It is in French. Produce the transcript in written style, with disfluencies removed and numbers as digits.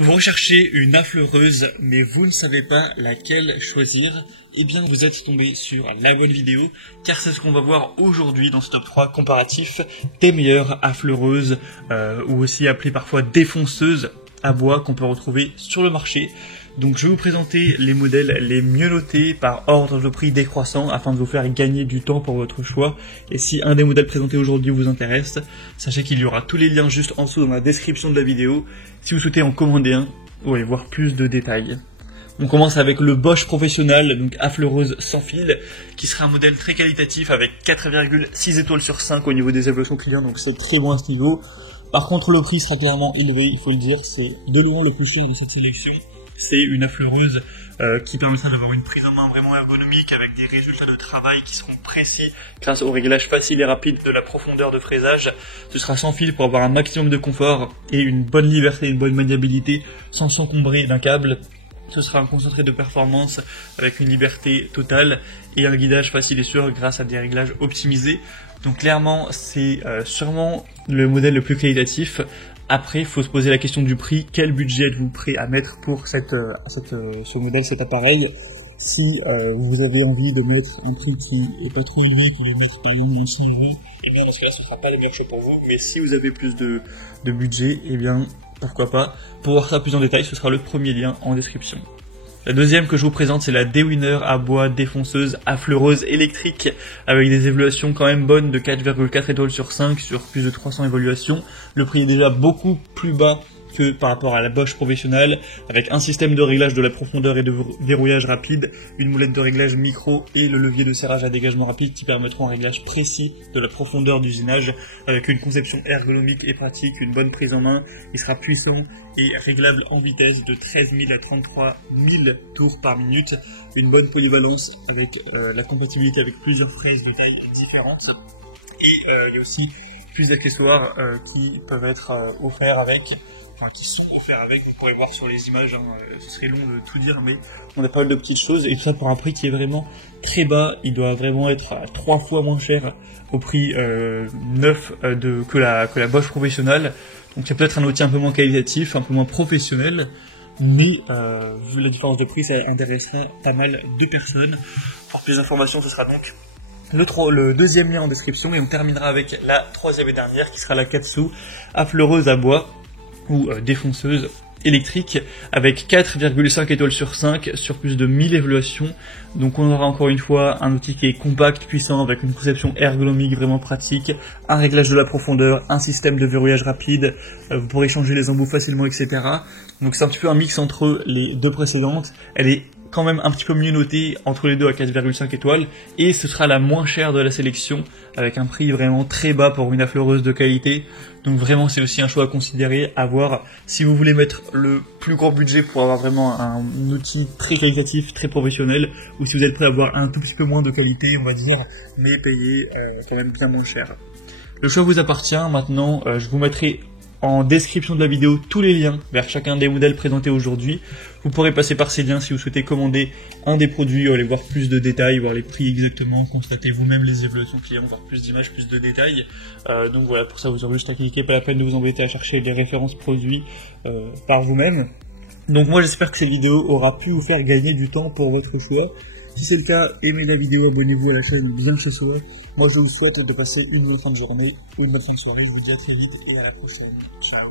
Vous recherchez une affleureuse, mais vous ne savez pas laquelle choisir, eh bien vous êtes tombé sur la bonne vidéo, car c'est ce qu'on va voir aujourd'hui dans ce top 3 comparatif des meilleures affleureuses, ou aussi appelées parfois défonceuses à bois qu'on peut retrouver sur le marché. Donc je vais vous présenter les modèles les mieux notés par ordre de prix décroissant afin de vous faire gagner du temps pour votre choix. Et si un des modèles présentés aujourd'hui vous intéresse, sachez qu'il y aura tous les liens juste en dessous dans la description de la vidéo. Si vous souhaitez en commander un, vous allez voir plus de détails. On commence avec le Bosch Professionnal, donc affleureuse sans fil, qui sera un modèle très qualitatif avec 4,6 étoiles sur 5 au niveau des évaluations clients, donc c'est très bon à ce niveau. Par contre le prix sera clairement élevé, il faut le dire, c'est de loin le plus cher de cette sélection. C'est une affleureuse qui permettra d'avoir une prise en main vraiment ergonomique avec des résultats de travail qui seront précis grâce au réglage facile et rapide de la profondeur de fraisage. Ce sera sans fil pour avoir un maximum de confort et une bonne liberté, une bonne maniabilité sans s'encombrer d'un câble. Ce sera un concentré de performance avec une liberté totale et un guidage facile et sûr grâce à des réglages optimisés. Donc clairement c'est sûrement le modèle le plus qualitatif. Après, il faut se poser la question du prix. Quel budget êtes-vous prêt à mettre pour ce modèle, cet appareil? Si vous avez envie de mettre un prix qui est pas trop élevé, que vous voulez mettre par exemple moins de 100 €, eh bien dans ce cas-là, ce ne sera pas les meilleurs choix pour vous. Mais si vous avez plus de budget, eh bien pourquoi pas. Pour voir ça plus en détail, ce sera le premier lien en description. La deuxième que je vous présente, c'est la D-Winner à bois défonceuse affleureuse électrique avec des évaluations quand même bonnes de 4,4 étoiles sur 5 sur plus de 300 évaluations. Le prix est déjà beaucoup plus bas que par rapport à la Bosch Professionnal, avec un système de réglage de la profondeur et de verrouillage rapide, une molette de réglage micro et le levier de serrage à dégagement rapide qui permettront un réglage précis de la profondeur d'usinage avec une conception ergonomique et pratique, une bonne prise en main. Il sera puissant et réglable en vitesse de 13 000 à 33 000 tours par minute, une bonne polyvalence avec la compatibilité avec plusieurs fraises de tailles différentes et il y a aussi plus d'accessoires qui peuvent être offerts avec. Qui sont offerts avec, vous pourrez voir sur les images, ce serait long de tout dire, mais on a pas mal de petites choses, et tout ça pour un prix qui est vraiment très bas. Il doit vraiment être à 3 fois moins cher au prix neuf que la Bosch Professionnal. Donc ça peut être un outil un peu moins qualitatif, un peu moins professionnel, mais vu la différence de prix, ça intéresserait pas mal de personnes. Pour plus d'informations, ce sera donc le deuxième lien en description, et on terminera avec la troisième et dernière qui sera la Katsu affleureuse à bois ou défonceuse électrique avec 4,5 étoiles sur 5 sur plus de 1000 évaluations. Donc on aura encore une fois un outil qui est compact, puissant, avec une conception ergonomique vraiment pratique, un réglage de la profondeur, un système de verrouillage rapide, vous pourrez changer les embouts facilement, etc. Donc c'est un petit peu un mix entre les deux précédentes. Elle est quand même un petit peu mieux notée entre les deux à 4,5 étoiles, et ce sera la moins chère de la sélection avec un prix vraiment très bas pour une affleureuse de qualité. Donc vraiment c'est aussi un choix à considérer, à voir si vous voulez mettre le plus gros budget pour avoir vraiment un outil très qualitatif, très professionnel, ou si vous êtes prêt à avoir un tout petit peu moins de qualité, on va dire, mais payer quand même bien moins cher. Le choix vous appartient. Maintenant je vous mettrai en description de la vidéo tous les liens vers chacun des modèles présentés aujourd'hui. Vous pourrez passer par ces liens si vous souhaitez commander un des produits, aller voir plus de détails, voir les prix exactement, constater vous-même les évaluations clients, voir plus d'images, plus de détails. Donc voilà, pour ça vous aurez juste à cliquer, pas la peine de vous embêter à chercher les références produits par vous-même. Donc moi j'espère que cette vidéo aura pu vous faire gagner du temps pour votre choix. Si c'est le cas, aimez la vidéo, abonnez-vous à la chaîne bien que ce soit. Moi je vous souhaite de passer une bonne fin de journée ou une bonne fin de soirée. Je vous dis à très vite et à la prochaine. Ciao.